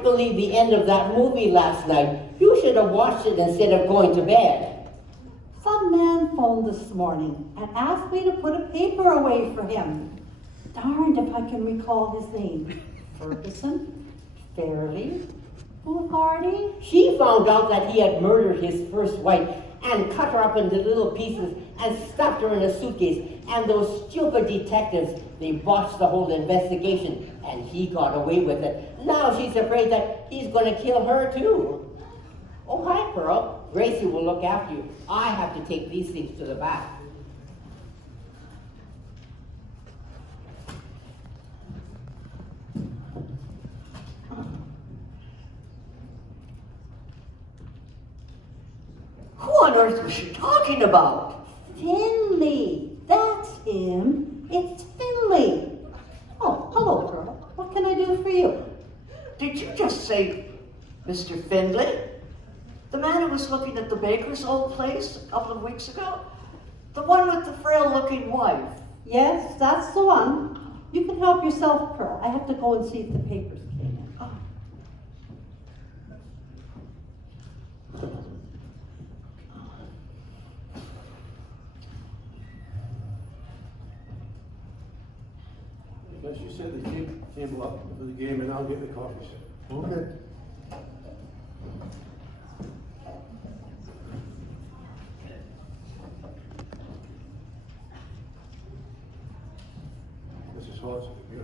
can't believe the end of that movie last night. You should have watched it instead of going to bed. Some man phoned this morning and asked me to put a paper away for him. Darned if I can recall his name. Ferguson? Fairley? Foolhardy? She found out that he had murdered his first wife and cut her up into little pieces and stuffed her in a suitcase. And those stupid detectives, they botched the whole investigation and he got away with it. Now she's afraid that he's going to kill her too. Oh, hi, Pearl. Gracie will look after you. I have to take these things to the back. Who on earth was she talking about? Finley. That's him. It's Finley. Oh, hello, Pearl. What can I do for you? Did you just say Mr. Findlay? The man who was looking at the baker's old place a couple of weeks ago? The one with the frail-looking wife? Yes, that's the one. You can help yourself, Pearl. I have to go and see if the papers came in. Oh. Yes, you said the table up for the game and I'll get the coffees. Okay. This is hot. Yeah.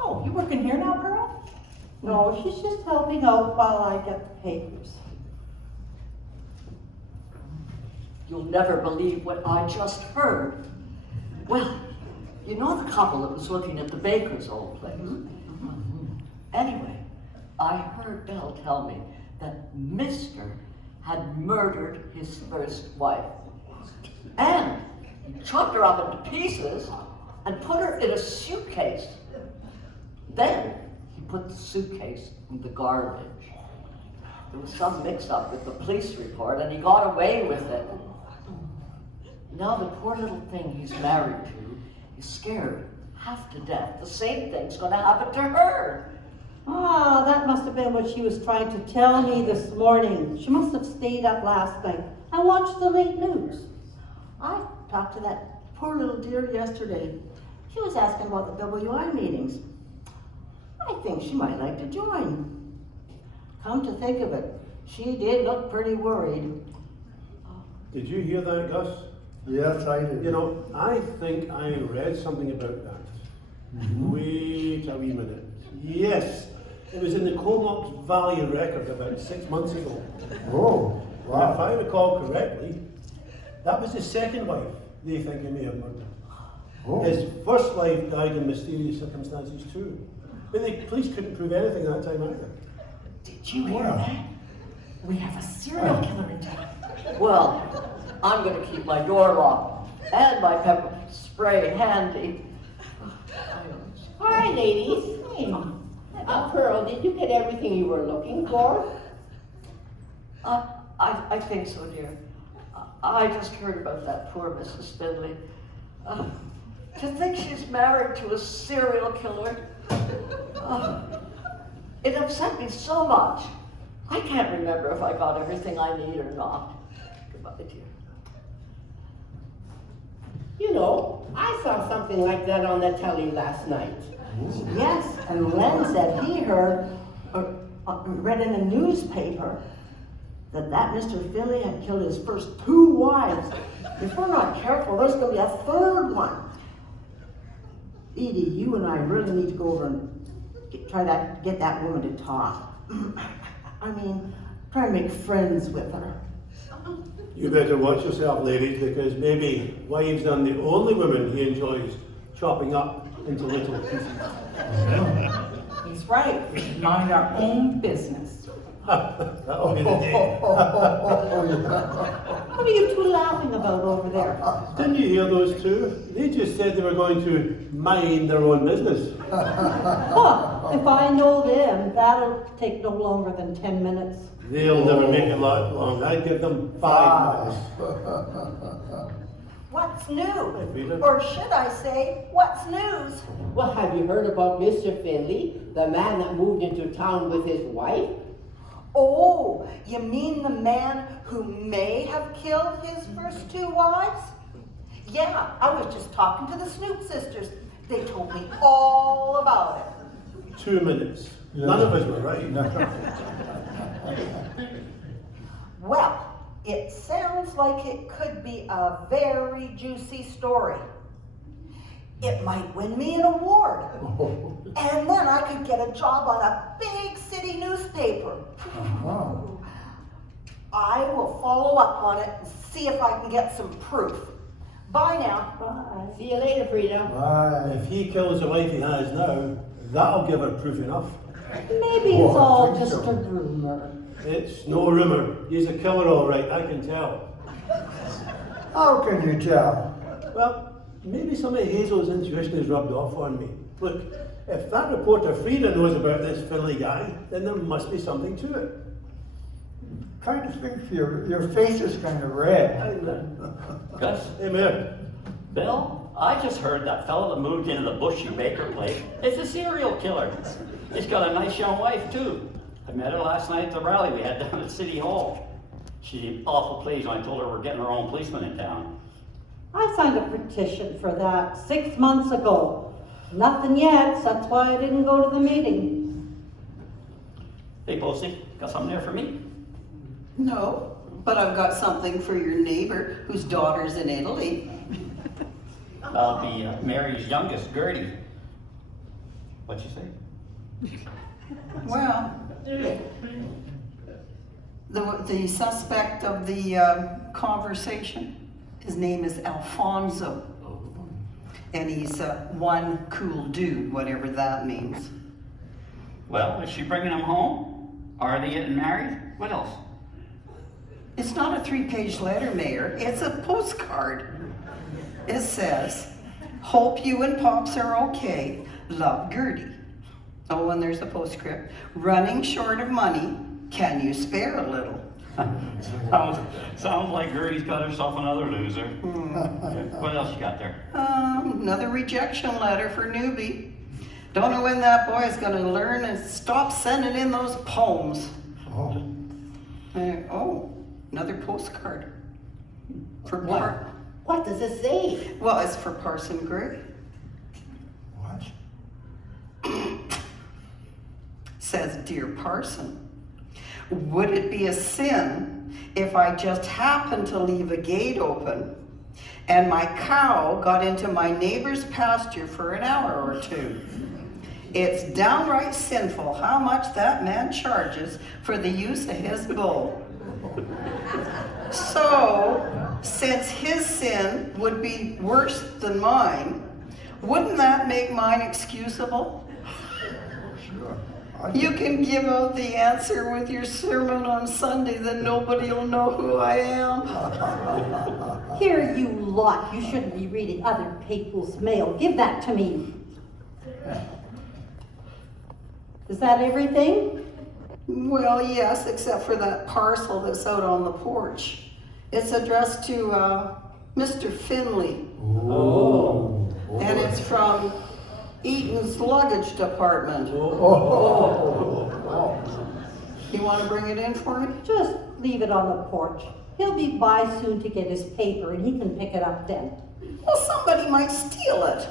Oh, you working here now, Pearl? No, she's just helping out while I get the papers. You'll never believe what I just heard. Well, you know the couple that was looking at the baker's old place? Anyway, I heard Belle tell me that Mr. had murdered his first wife. And he chopped her up into pieces and put her in a suitcase. Then he put the suitcase in the garbage. There was some mix-up with the police report and he got away with it. Now the poor little thing he's married to is scared half to death. The same thing's going to happen to her. Ah, that must have been what she was trying to tell me this morning. She must have stayed up last night and watched the late news. I talked to that poor little dear yesterday. She was asking about the WI meetings. I think she might like to join. Come to think of it, she did look pretty worried. Did you hear that, Gus? Yes, I did. You know, I think I read something about that. Wait a wee minute. Yes, it was in the Comox Valley Record about 6 months ago. Oh, If wow. I recall correctly, that was his second wife they think he may have murdered. Oh. His first wife died in mysterious circumstances too. But the police couldn't prove anything that time either. Did you hear Wow. that? We have a serial killer in town. Well, I'm going to keep my door locked and my pepper spray handy. Hi, ladies. Hey, Pearl, did you get everything you were looking for? I think so, dear. I just heard about that poor Mrs. Findlay. To think she's married to a serial killer. It upset me so much. I can't remember if I got everything I need or not. Goodbye, dear. You know, I saw something like that on the telly last night. Yes, and Len said he heard, read in a newspaper that Mr. Finley had killed his first 2 wives. If we're not careful, there's going to be a 3rd one. Edie, you and I really need to go over and try to get that woman to talk. I mean, try and make friends with her. You better watch yourself, ladies, because maybe wives aren't the only women he enjoys chopping up into little pieces. He's right. We should mind our own business. That'll be the day. What are you two laughing about over there? Didn't you hear those two? They just said they were going to mind their own business. Well, if I know them, that'll take no longer than 10 minutes. They'll never make it that long. I'd give them 5 minutes. What's new? Rita? Or should I say, what's news? Well, have you heard about Mr. Finley, the man that moved into town with his wife? Oh, you mean the man who may have killed his first 2 wives? Yeah, I was just talking to the Snoop sisters. They told me all about it. 2 minutes. None of us were right. Well, it sounds like it could be a very juicy story. It might win me an award. And then I could get a job on a big city newspaper. I will follow up on it and see if I can get some proof. Bye now. Bye. See you later, Frida. Bye. If he kills the wife he has now, that'll give her proof enough. Maybe it's Oh, I all think just so. a rumor. It's no rumor. He's a killer all right, I can tell. How can you tell? Well, maybe some of Hazel's intuition is rubbed off on me. Look, if that reporter Frida knows about this Finley guy, then there must be something to it. Kind of think your face is kind of red. Gus, Hey, Mayor. Bill, I just heard that fellow that moved into the Bushy Baker place is a serial killer. He's got a nice young wife, too. I met her last night at the rally we had down at City Hall. She seemed awful pleased when I told her we're getting our own policeman in town. I signed a petition for that 6 months ago. Nothing yet, so that's why I didn't go to the meeting. Hey, Posty, got something there for me? No, but I've got something for your neighbor whose daughter's in Italy. That'll be Mary's youngest, Gertie. What'd you say? Well, the suspect of the conversation, his name is Alfonso. And he's one cool dude, whatever that means. Well, is she bringing him home? Are they getting married? What else? It's not a 3-page letter, Mayor. It's a postcard. It says, "Hope you and Pops are okay. Love, Gertie." Oh, and there's a postscript. "Running short of money. Can you spare a little?" Sounds like Gertie's got herself another loser. What else you got there? Another rejection letter for newbie. Don't know when that boy is gonna learn and stop sending in those poems. Oh, Oh, another postcard. For What does it say? Well, it's for Parson Gray. what? Says, "Dear Parson, would it be a sin if I just happened to leave a gate open and my cow got into my neighbor's pasture for an hour or 2? It's downright sinful how much that man charges for the use of his bull. So, since his sin would be worse than mine, wouldn't that make mine excusable? Sure. You can give out the answer with your sermon on Sunday, then nobody will know who I am." Here, you lot, you shouldn't be reading other people's mail. Give that to me. Is that everything? Well, yes, except for that parcel that's out on the porch. It's addressed to Mr. Finley, Oh. and it's from Eaton's luggage department. Oh. You want to bring it in for me? Just leave it on the porch. He'll be by soon to get his paper and he can pick it up then. Well, somebody might steal it.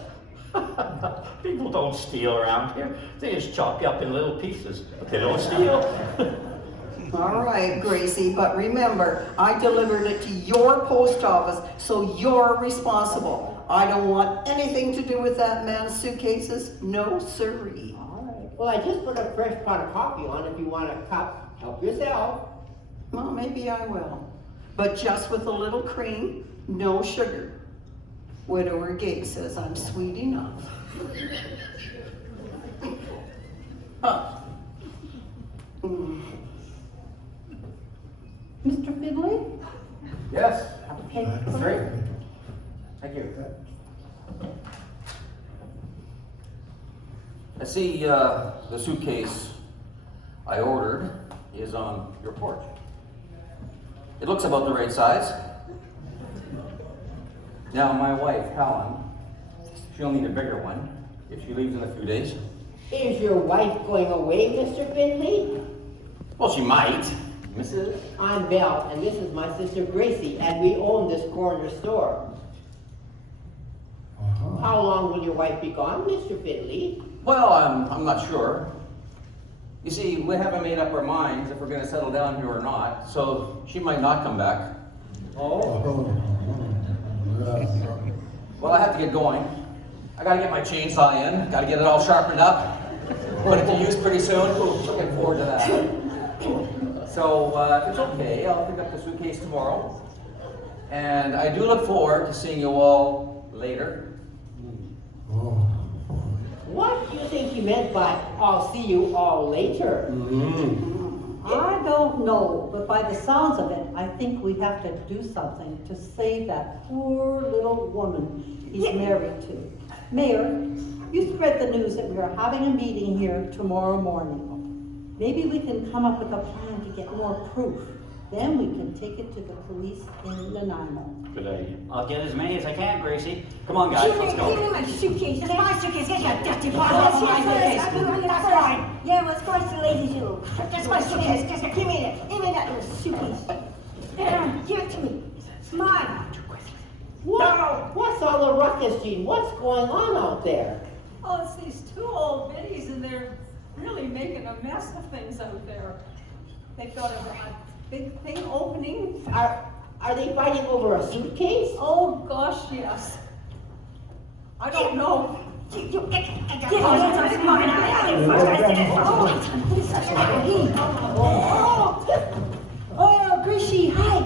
People don't steal around here. They just chop you up in little pieces, but they don't steal. All right, Gracie, but remember, I delivered it to your post office, so you're responsible. I don't want anything to do with that man's suitcases. No siree. All right. Well, I just put a fresh pot of coffee on. If you want a cup, help yourself. Well, maybe I will. But just with a little cream, no sugar. Widower Gate says I'm sweet enough. Huh. Okay. Great. Thank you. I see the suitcase I ordered is on your porch. It looks about the right size. Now, my wife, Helen, she'll need a bigger one if she leaves in a few days. Is your wife going away, Mr. Finley? Well, she might. Mrs.? I'm Belle, and this is my sister Gracie, and we own this corner store. How long will your wife be gone, Mr. Finley? Well, I'm not sure. You see, we haven't made up our minds if we're going to settle down here or not, so she might not come back. Oh. Well, I have to get going. I gotta get my chainsaw in, gotta get it all sharpened up, put it to use pretty soon. Looking forward to that. So, if it's okay, I'll pick up the suitcase tomorrow. And I do look forward to seeing you all later. What do you think he meant by, I'll see you all later? I don't know, but by the sounds of it, I think we have to do something to save that poor little woman he's married to. Mayor, you spread the news that we are having a meeting here tomorrow morning. Maybe we can come up with a plan to get more proof. Then we can take it to the police in Nanaimo. Good idea. I'll get as many as I can, Gracie. Come on, guys, let's go. Give me my suitcase. It's my suitcase. Get your dirty paws Yes, off my yes, suitcase. that's right. Yeah, well, of course the ladies do. That's my suitcase. Just give me it. Give me that little suitcase. Give it to me. It's mine. What's all the ruckus, Jean? What's going on out there? Oh, it's these two old biddies, and they're really making a mess of things out there. They've got a big thing opening. Are they fighting over a suitcase? Oh, gosh, yes. I don't know. Oh, Gracie, hi.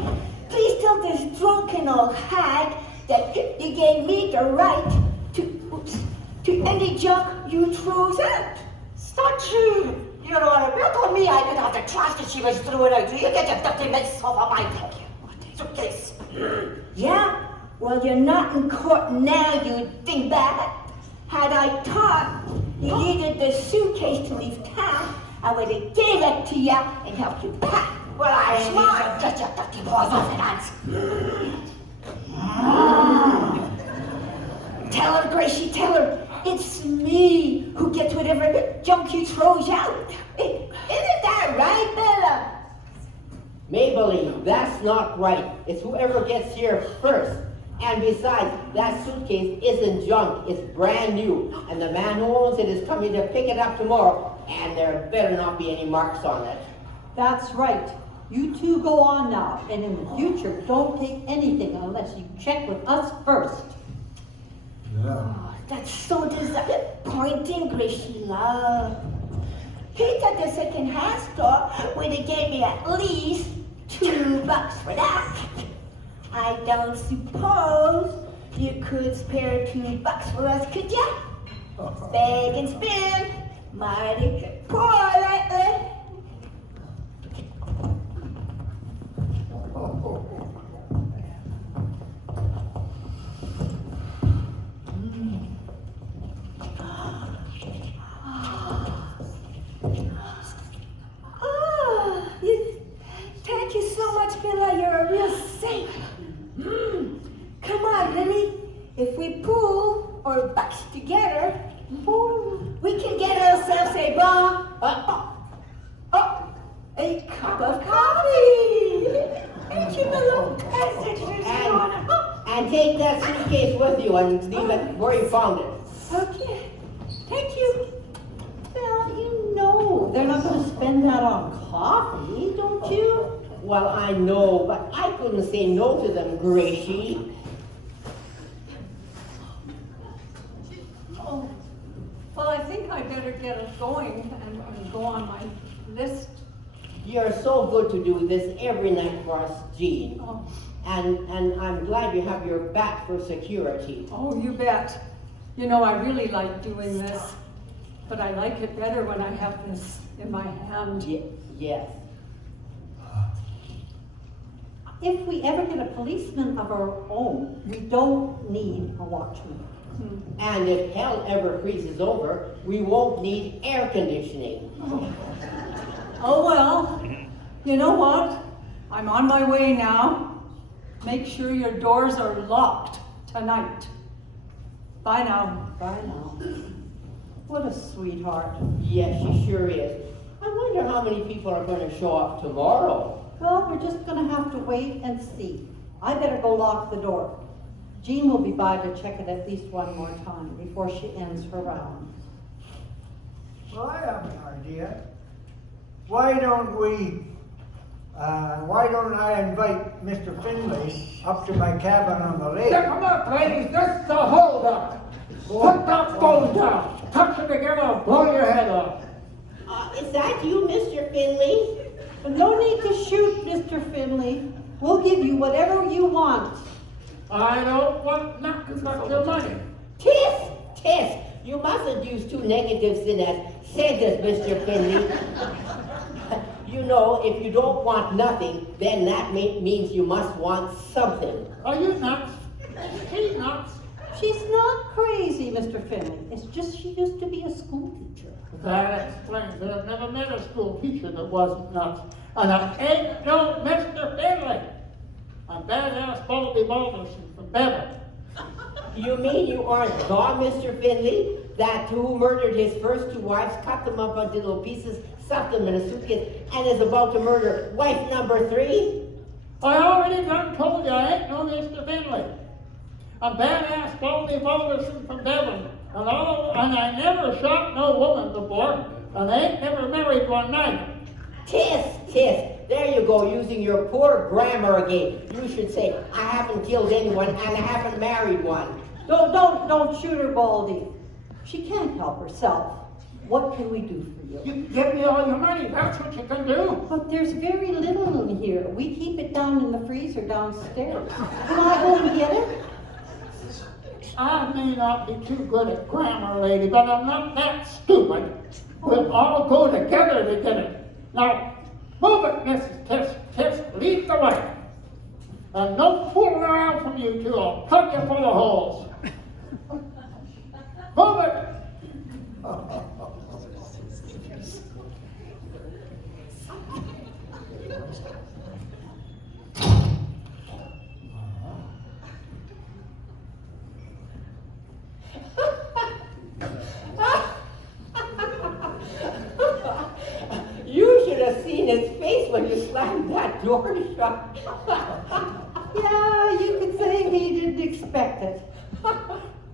Please tell this drunken old hag that you gave me the right to any junk you throws out. It's not true. You don't want to bet on me. I didn't have the trash that she was throwing out. You get your dirty mess off of my suitcase. Yeah? Well, you're not in court now, you dingbat. Had I thought you needed the suitcase to leave town, I would have gave it to you and helped you pack. Well, I smart. Get your dirty paws off it, Hans. Tell her, Gracie, tell her, it's me who gets whatever junk you throws out. Isn't that right, Bella? Maybelline, that's not right. It's whoever gets here first. And besides, that suitcase isn't junk, it's brand new. And the man who owns it is coming to pick it up tomorrow, and there better not be any marks on it. That's right. You two go on now, and in the future, don't take anything unless you check with us first. Oh, that's so disappointing, Gracie love. Peter at the second-hand store would have gave me at least $2 for that. I don't suppose you could spare $2 for us, could ya? Beg and spin, mighty poor lately. Thank you so much, Bella. You're a real saint. Come on, Lily. If we pool or box together, we can get ourselves a a cup of coffee. Ain't you the little passage? And take that suitcase with you and leave it where you found it. Okay. Thank you. Well, you know they're not going to spend that on coffee, don't you? Well, I know, but I couldn't say no to them, Gracie. Oh, well, I think I better get it going and go on my list. You're so good to do this every night for us, Jean. Oh. And I'm glad you have your back for security. Oh, you bet. You know, I really like doing this, but I like it better when I have this in my hand. Yes. If we ever get a policeman of our own, we don't need a watchman. And if hell ever freezes over, we won't need air conditioning. Oh, well, you know what? I'm on my way now. Make sure your doors are locked tonight. Bye now. Bye now. What a sweetheart. Yes, she sure is. I wonder how many people are going to show up tomorrow. Well, we're just gonna have to wait and see. I better go lock the door. Jean will be by to check it at least one more time before she ends her round. Well, I have an idea. Why don't I invite Mr. Finley up to my cabin on the lake? Come up, ladies, this is the hold-up. Put that phone down. Touch it again, I'll blow your head off. Is that you, Mr. Finley? But no need to shoot, Mr. Finley. We'll give you whatever you want. I don't want nothing but your money. Tis. You mustn't use two negatives in that sentence, Mr. Finley. You know, if you don't want nothing, then that means you must want something. Are you nuts? She's nuts. She's not crazy, Mr. Finley. It's just she used to be a school teacher. That explains it. I've never met a school teacher that wasn't nuts. And I ain't no Mr. Finley. I'm badass Baldy Balderson from Bevan. You mean you aren't the Mr. Finley? That who murdered his first two wives, cut them up into little pieces, stuffed them in a suitcase, and is about to murder wife number 3? I already done told you I ain't no Mr. Finley. I'm badass Baldy Balderson from Bevan. And I never shot no woman before, and I ain't never married one night. Tis. There you go, using your poor grammar again. You should say, I haven't killed anyone and I haven't married one. Don't shoot her, Baldy. She can't help herself. What can we do for you? You can give me all your money, that's what you can do. But there's very little in here. We keep it down in the freezer downstairs. Can I go and get it? I may not be too good at grammar, lady, but I'm not that stupid. We'll all go together to get it. Now, move it, Mrs. Tis, lead the way. And no fooling around from you two, I'll cut you full of holes. Move it. You should have seen his face when you slammed that door shut. Yeah, you could say he didn't expect it.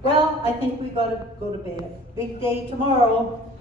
Well, I think we gotta go to bed. Big day tomorrow.